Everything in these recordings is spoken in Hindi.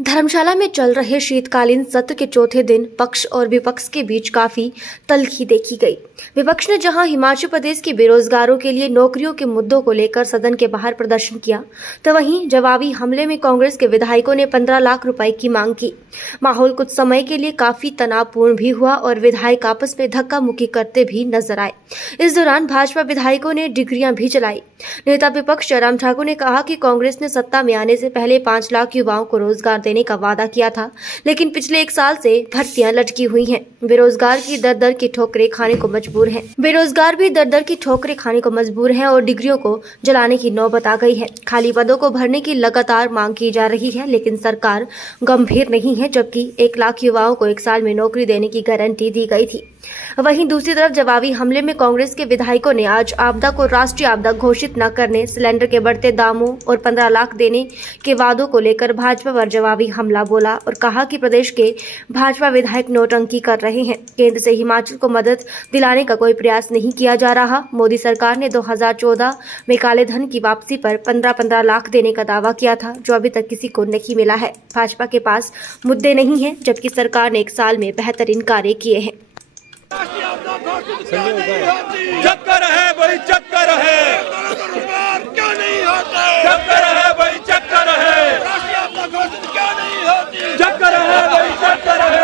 धर्मशाला में चल रहे शीतकालीन सत्र के चौथे दिन पक्ष और विपक्ष के बीच काफी तल्खी देखी गई। विपक्ष ने जहां हिमाचल प्रदेश के बेरोजगारों के लिए नौकरियों के मुद्दों को लेकर सदन के बाहर प्रदर्शन किया, तो वहीं जवाबी हमले में कांग्रेस के विधायकों ने 15 लाख रुपए की मांग की। माहौल कुछ समय के लिए काफी तनावपूर्ण भी हुआ और विधायक आपस में धक्का मुक्की करते भी नजर आए। इस दौरान भाजपा विधायकों ने डिग्रियां भी चलाई। नेता विपक्ष जयराम ठाकुर ने कहा कि कांग्रेस ने सत्ता में आने से पहले 5 लाख युवाओं को रोजगार देने का वादा किया था, लेकिन पिछले 1 साल से भर्तियां लटकी हुई हैं। बेरोजगार की दर की ठोकरें खाने को मजबूर हैं। बेरोजगार भी दर की ठोकरें खाने को मजबूर हैं और डिग्रियों को जलाने की नौबत आ गई है। खाली पदों को भरने की लगातार मांग की जा रही है, लेकिन सरकार गंभीर नहीं है, जबकि 1 लाख युवाओं को 1 साल में नौकरी देने की गारंटी दी गई थी। वहीं दूसरी तरफ जवाबी हमले में कांग्रेस के विधायकों ने आज आपदा को राष्ट्रीय आपदा घोषित न करने, सिलेंडर के बढ़ते दामों और 15 लाख देने के वादों को लेकर भाजपा पर जवाबी हमला बोला और कहा कि प्रदेश के भाजपा विधायक नौटंकी कर रहे हैं। केंद्र से हिमाचल को मदद दिलाने का कोई प्रयास नहीं किया जा रहा। मोदी सरकार ने 2014 में काले धन की वापसी पर 15-15 लाख देने का दावा किया था, जो अभी तक किसी को नहीं मिला है। भाजपा के पास मुद्दे नहीं हैं, जबकि सरकार ने 1 साल में बेहतरीन कार्य किए हैं। चक्कर है भाई, चक्कर है, क्यों नहीं होते? चक्कर है भाई, चक्कर है, राष्ट्रीय आपदा घोषित क्यों नहीं होती? चक्कर है भाई, चक्कर है।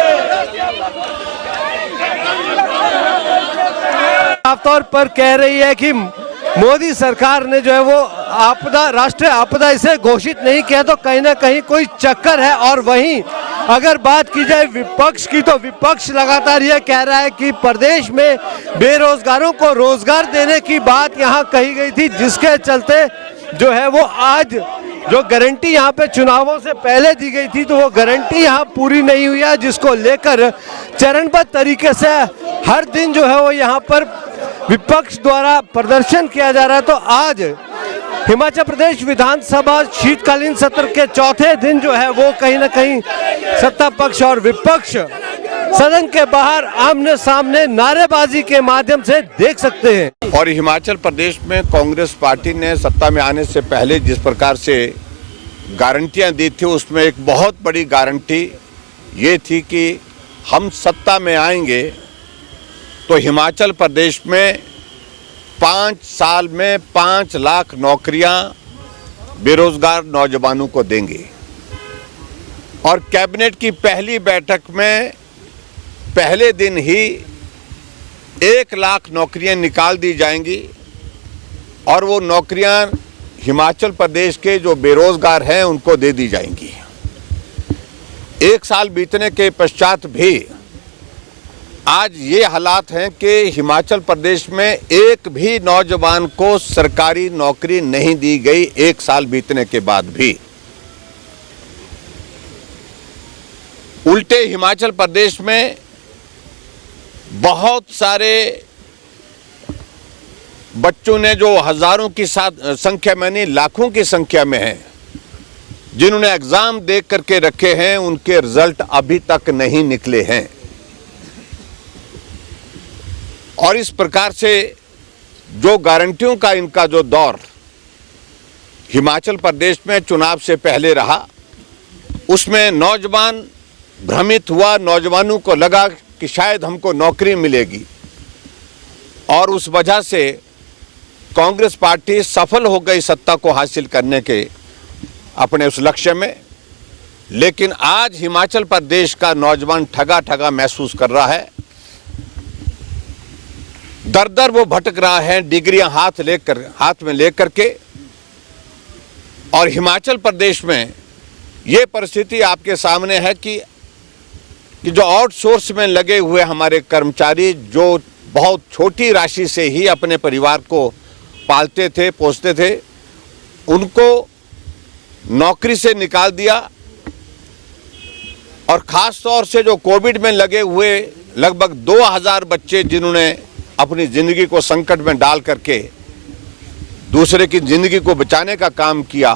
साफ तौर पर कह रही है कि मोदी सरकार ने जो है वो आपदा, राष्ट्रीय आपदा इसे घोषित नहीं किया, तो कहीं ना कहीं कोई चक्कर है। और वहीं अगर बात की जाए विपक्ष की, तो विपक्ष लगातार यह कह रहा है कि प्रदेश में बेरोजगारों को रोजगार देने की बात यहां कही गई थी, जिसके चलते जो है वो आज जो गारंटी यहां पे चुनावों से पहले दी गई थी, तो वो गारंटी यहां पूरी नहीं हुई है, जिसको लेकर चरणबद्ध तरीके से हर दिन जो है वो यहां पर विपक्ष द्वारा प्रदर्शन किया जा रहा है। तो आज हिमाचल प्रदेश विधानसभा शीतकालीन सत्र के चौथे दिन जो है वो कहीं ना कहीं सत्ता पक्ष और विपक्ष सदन के बाहर आमने सामने नारेबाजी के माध्यम से देख सकते हैं। और हिमाचल प्रदेश में कांग्रेस पार्टी ने सत्ता में आने से पहले जिस प्रकार से गारंटियां दी थी, उसमें एक बहुत बड़ी गारंटी ये थी कि हम सत्ता में आएंगे तो हिमाचल प्रदेश में 5 साल में 5 लाख नौकरियां बेरोजगार नौजवानों को देंगे। और कैबिनेट की पहली बैठक में पहले दिन ही 1 लाख नौकरियां निकाल दी जाएंगी और वो नौकरियां हिमाचल प्रदेश के जो बेरोजगार हैं उनको दे दी जाएंगी। 1 साल बीतने के पश्चात भी आज ये हालात हैं कि हिमाचल प्रदेश में एक भी नौजवान को सरकारी नौकरी नहीं दी गई 1 साल बीतने के बाद भी। उल्टे हिमाचल प्रदेश में बहुत सारे बच्चों ने, जो हजारों की संख्या में नहीं लाखों की संख्या में हैं, जिन्होंने एग्जाम दे करके रखे हैं, उनके रिजल्ट अभी तक नहीं निकले हैं। और इस प्रकार से जो गारंटियों का इनका जो दौर हिमाचल प्रदेश में चुनाव से पहले रहा, उसमें नौजवान भ्रमित हुआ, नौजवानों को लगा कि शायद हमको नौकरी मिलेगी और उस वजह से कांग्रेस पार्टी सफल हो गई सत्ता को हासिल करने के अपने उस लक्ष्य में। लेकिन आज हिमाचल प्रदेश का नौजवान ठगा ठगा महसूस कर रहा है, दर दर वो भटक रहा है, डिग्रियां हाथ में लेकर के। और हिमाचल प्रदेश में ये परिस्थिति आपके सामने है कि जो आउटसोर्स में लगे हुए हमारे कर्मचारी, जो बहुत छोटी राशि से ही अपने परिवार को पालते थे, पोसते थे, उनको नौकरी से निकाल दिया। और ख़ास तौर से जो कोविड में लगे हुए लगभग 2000 बच्चे, जिन्होंने अपनी ज़िंदगी को संकट में डाल करके दूसरे की ज़िंदगी को बचाने का काम किया,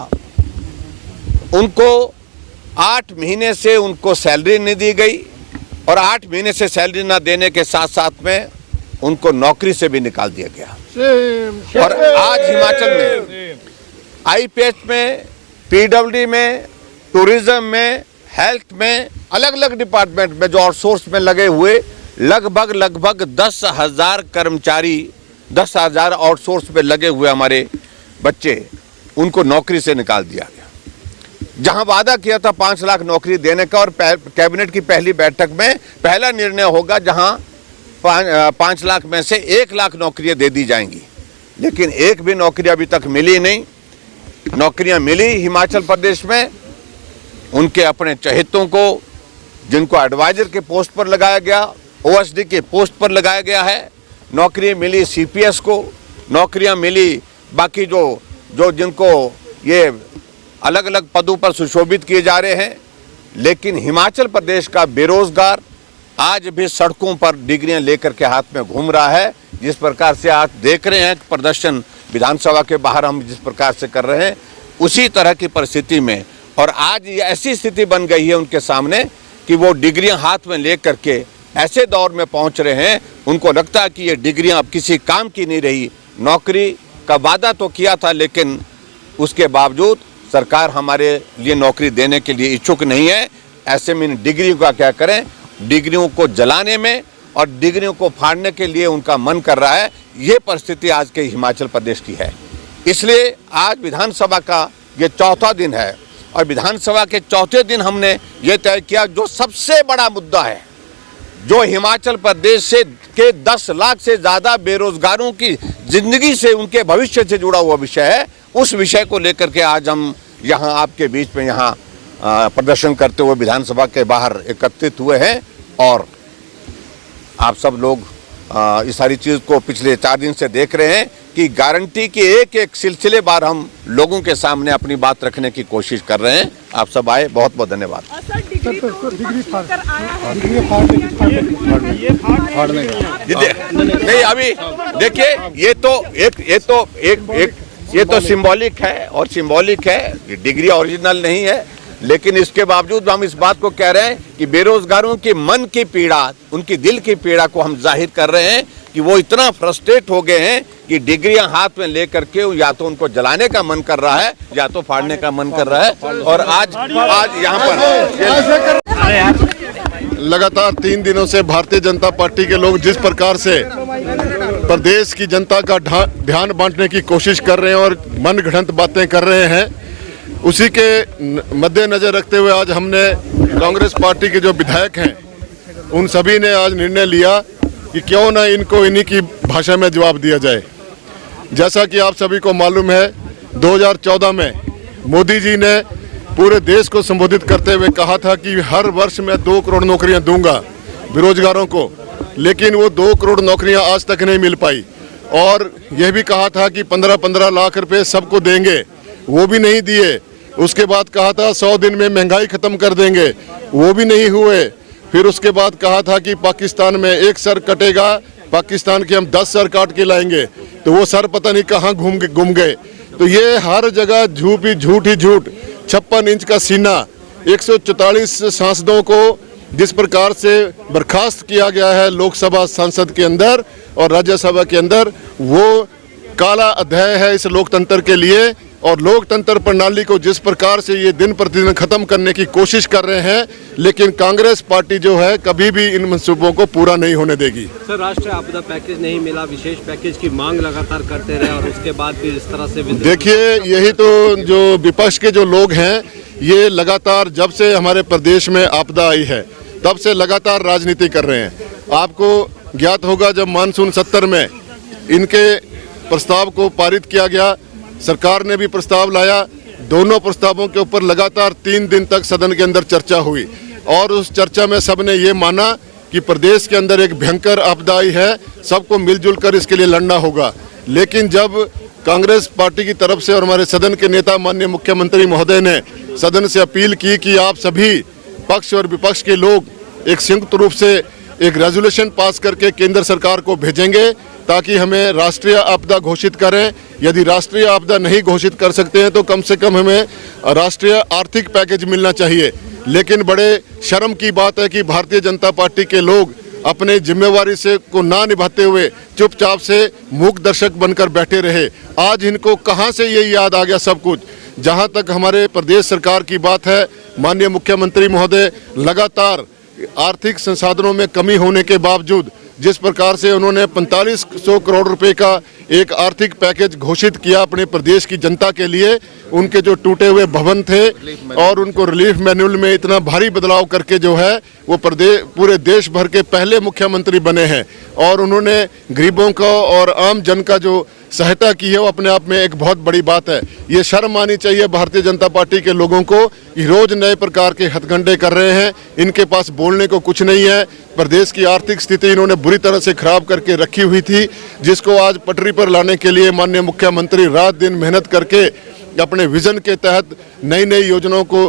उनको 8 महीने से उनको सैलरी नहीं दी गई और 8 महीने से सैलरी ना देने के साथ साथ में उनको नौकरी से भी निकाल दिया गया। और आज हिमाचल में आईपीएच में, पीडब्ल्यूडी में, टूरिज्म में, हेल्थ में अलग अलग डिपार्टमेंट में जो आउटसोर्स में लगे हुए लगभग 10,000 कर्मचारी, 10,000 आउटसोर्स में लगे हुए हमारे बच्चे, उनको नौकरी से निकाल दिया गया। जहां वादा किया था 5 लाख नौकरी देने का, और कैबिनेट की पहली बैठक में पहला निर्णय होगा जहां 5 लाख में से 1 लाख नौकरियां दे दी जाएंगी, लेकिन एक भी नौकरी अभी तक मिली नहीं। नौकरियां मिली हिमाचल प्रदेश में उनके अपने चहेतों को, जिनको एडवाइजर के पोस्ट पर लगाया गया, ओएसडी के पोस्ट पर लगाया गया है। नौकरी मिली सीपीएस को, नौकरियां मिली बाकी जो जिनको ये अलग अलग पदों पर सुशोभित किए जा रहे हैं। लेकिन हिमाचल प्रदेश का बेरोजगार आज भी सड़कों पर डिग्रियां लेकर के हाथ में घूम रहा है। जिस प्रकार से आज देख रहे हैं प्रदर्शन विधानसभा के बाहर हम जिस प्रकार से कर रहे हैं, उसी तरह की परिस्थिति में, और आज ये ऐसी स्थिति बन गई है उनके सामने कि वो डिग्रियां हाथ में लेकर के ऐसे दौर में पहुंच रहे हैं, उनको लगता है कि ये डिग्रियां अब किसी काम की नहीं रही। नौकरी का वादा तो किया था, लेकिन उसके बावजूद सरकार हमारे लिए नौकरी देने के लिए इच्छुक नहीं है। ऐसे में डिग्री का क्या करें, डिग्रियों को जलाने में और डिग्रियों को फाड़ने के लिए उनका मन कर रहा है। ये परिस्थिति आज के हिमाचल प्रदेश की है। इसलिए आज विधानसभा का ये चौथा दिन है, और विधानसभा के चौथे दिन हमने ये तय किया जो सबसे बड़ा मुद्दा है, जो हिमाचल प्रदेश से के 10 लाख से ज़्यादा बेरोजगारों की जिंदगी से, उनके भविष्य से जुड़ा हुआ विषय है। उस विषय को लेकर के आज हम यहाँ आपके बीच में यहाँ प्रदर्शन करते हुए विधानसभा के बाहर एकत्रित हुए हैं। और आप सब लोग इस सारी चीज़ को पिछले 4 दिन से देख रहे हैं कि गारंटी के एक एक सिलसिले बार हम लोगों के सामने अपनी बात रखने की कोशिश कर रहे हैं। आप सब आए, बहुत बहुत धन्यवाद। नहीं, अभी देखिए, ये तो सिंबॉलिक है, और सिंबॉलिक है, डिग्री ओरिजिनल नहीं है। लेकिन इसके बावजूद हम इस बात को कह रहे हैं कि बेरोजगारों के मन की पीड़ा, उनकी दिल की पीड़ा को हम जाहिर कर रहे हैं कि वो इतना फ्रस्ट्रेट हो गए हैं कि डिग्रियां हाथ में लेकर के या तो उनको जलाने का मन कर रहा है या तो फाड़ने का मन कर रहा है। और आज यहाँ पर लगातार 3 दिनों से भारतीय जनता पार्टी के लोग जिस प्रकार से प्रदेश की जनता का ध्यान बांटने की कोशिश कर रहे हैं और मनगढ़ंत बातें कर रहे हैं, उसी के मद्देनजर रखते हुए आज हमने कांग्रेस पार्टी के जो विधायक हैं उन सभी ने आज निर्णय लिया कि क्यों ना इनको इन्हीं की भाषा में जवाब दिया जाए। जैसा कि आप सभी को मालूम है, 2014 में मोदी जी ने पूरे देश को संबोधित करते हुए कहा था कि हर वर्ष मैं 2 करोड़ नौकरियां दूंगा बेरोजगारों को, लेकिन वो 2 करोड़ नौकरियां आज तक नहीं मिल पाई। और यह भी कहा था कि 15-15 लाख रुपए सबको देंगे, वो भी नहीं दिए। उसके बाद कहा था 100 दिन में महंगाई खत्म कर देंगे, वो भी नहीं हुए। फिर उसके बाद कहा था कि पाकिस्तान में 1 सर कटेगा, पाकिस्तान के हम 10 सर काट के लाएंगे, तो वो सर पता नहीं कहाँ घूम गए। तो ये हर जगह झूठ ही झूठ। 56 इंच का सीना, 144 सांसदों को जिस प्रकार से बर्खास्त किया गया है लोकसभा सांसद के अंदर और राज्यसभा के अंदर, वो काला अध्याय है इस लोकतंत्र के लिए। और लोकतंत्र प्रणाली को जिस प्रकार से ये दिन प्रतिदिन खत्म करने की कोशिश कर रहे हैं, लेकिन कांग्रेस पार्टी जो है कभी भी इन मंसूबों को पूरा नहीं होने देगी। सर, राष्ट्रीय आपदा पैकेज नहीं मिला, विशेष पैकेज की मांग लगातार करते रहे और उसके बाद भी इस तरह से देखिए, यही तो जो विपक्ष के जो लोग हैं, ये लगातार जब से हमारे प्रदेश में आपदा आई है तब से लगातार राजनीति कर रहे हैं। आपको ज्ञात होगा जब मानसून 70 में इनके प्रस्ताव को पारित किया गया, सरकार ने भी प्रस्ताव लाया, दोनों प्रस्तावों के ऊपर लगातार 3 दिन तक सदन के अंदर चर्चा हुई और उस चर्चा में सबने ये माना कि प्रदेश के अंदर एक भयंकर आपदा आई है, सबको मिलजुल कर इसके लिए लड़ना होगा। लेकिन जब कांग्रेस पार्टी की तरफ से और हमारे सदन के नेता माननीय मुख्यमंत्री महोदय ने सदन से अपील की कि आप सभी पक्ष और विपक्ष के लोग एक संयुक्त रूप से एक रेजोल्यूशन पास करके केंद्र सरकार को भेजेंगे ताकि हमें राष्ट्रीय आपदा घोषित करें। यदि राष्ट्रीय आपदा नहीं घोषित कर सकते हैं तो कम से कम हमें राष्ट्रीय आर्थिक पैकेज मिलना चाहिए। लेकिन बड़े शर्म की बात है कि भारतीय जनता पार्टी के लोग अपने जिम्मेवारी से को ना निभाते हुए चुपचाप से मूक दर्शक बनकर बैठे रहे। आज इनको कहां से ये याद आ गया सब कुछ। जहां तक हमारे प्रदेश सरकार की बात है, माननीय मुख्यमंत्री महोदय लगातार आर्थिक संसाधनों में कमी होने के बावजूद जिस प्रकार से उन्होंने 4500 करोड़ रुपए का एक आर्थिक पैकेज घोषित किया अपने प्रदेश की जनता के लिए, उनके जो टूटे हुए भवन थे और उनको रिलीफ मैनुअल में इतना भारी बदलाव करके जो है वो पूरे देश भर के पहले मुख्यमंत्री बने हैं। और उन्होंने गरीबों का और आम जन का जो सहायता की है वो अपने आप में एक बहुत बड़ी बात है। ये शर्म आनी चाहिए भारतीय जनता पार्टी के लोगों को कि रोज नए प्रकार के हथकंडे कर रहे हैं, इनके पास बोलने को कुछ नहीं है। प्रदेश की आर्थिक स्थिति इन्होंने बुरी तरह से खराब करके रखी हुई थी, जिसको आज पटरी पर लाने के लिए माननीय मुख्यमंत्री रात दिन मेहनत करके अपने विजन के तहत नई नई योजनाओं को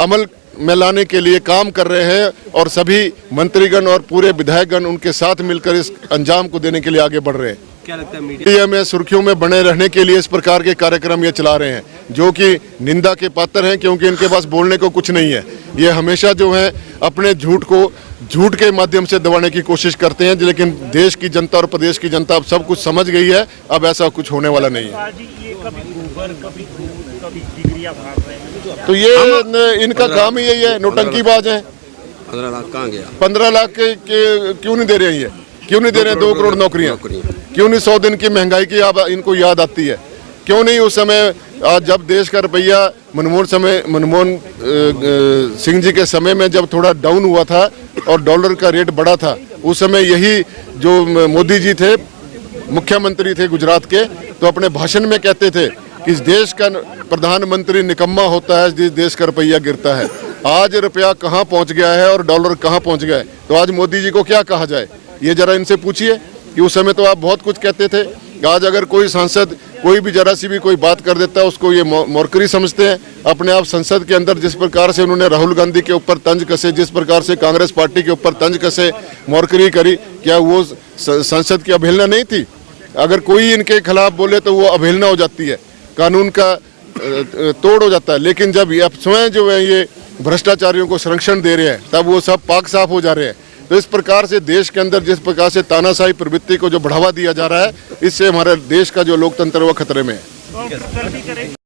अमल में लाने के लिए काम कर रहे हैं और सभी मंत्रीगण और पूरे विधायकगण उनके साथ मिलकर इस अंजाम को देने के लिए आगे बढ़ रहे हैं। क्या लगता है मीडिया में सुर्खियों में बने रहने के लिए इस प्रकार के कार्यक्रम ये चला रहे हैं, जो कि निंदा के पात्र हैं, क्योंकि इनके पास बोलने को कुछ नहीं है। ये हमेशा जो है अपने झूठ को झूठ के माध्यम से दबाने की कोशिश करते हैं, लेकिन देश की जनता और प्रदेश की जनता अब सब कुछ समझ गई है, अब ऐसा कुछ होने वाला नहीं है। तो ये इनका काम ही यही है, नौटंकीबाज है। 15 लाख कहाँ गया? 15 लाख के क्यों नहीं दे रहे हैं? ये क्यों नहीं दे रहे हैं 2 करोड़ नौकरियां? क्यों नहीं 100 दिन की महंगाई की इनको याद आती है? क्यों नहीं उस समय जब देश का रुपया मनमोहन सिंह जी के समय में जब थोड़ा डाउन हुआ था और डॉलर का रेट बढ़ा था, उस समय यही जो मोदी जी थे, मुख्यमंत्री थे गुजरात के, तो अपने भाषण में कहते थे कि इस देश का प्रधानमंत्री निकम्मा होता है जिस देश का रुपया गिरता है। आज रुपया कहाँ पहुँच गया है और डॉलर कहाँ पहुँच गया है, तो आज मोदी जी को क्या कहा जाए? ये जरा इनसे पूछिए कि उस समय तो आप बहुत कुछ कहते थे। आज अगर कोई सांसद कोई भी जरा सी भी कोई बात कर देता है उसको ये मोरकरी समझते हैं। अपने आप संसद के अंदर जिस प्रकार से उन्होंने राहुल गांधी के ऊपर तंज कसे, जिस प्रकार से कांग्रेस पार्टी के ऊपर तंज कसे, मोरकरी करी, क्या वो संसद की अवहेलना नहीं थी? अगर कोई इनके खिलाफ बोले तो वो अवहेलना हो जाती है, कानून का तोड़ हो जाता है। लेकिन जब ये स्वयं जो है ये भ्रष्टाचारियों को संरक्षण दे रहे हैं, तब वो सब पाक साफ हो जा रहे हैं। तो इस प्रकार से देश के अंदर जिस प्रकार से तानाशाही प्रवृत्ति को जो बढ़ावा दिया जा रहा है, इससे हमारे देश का जो लोकतंत्र वो खतरे में है।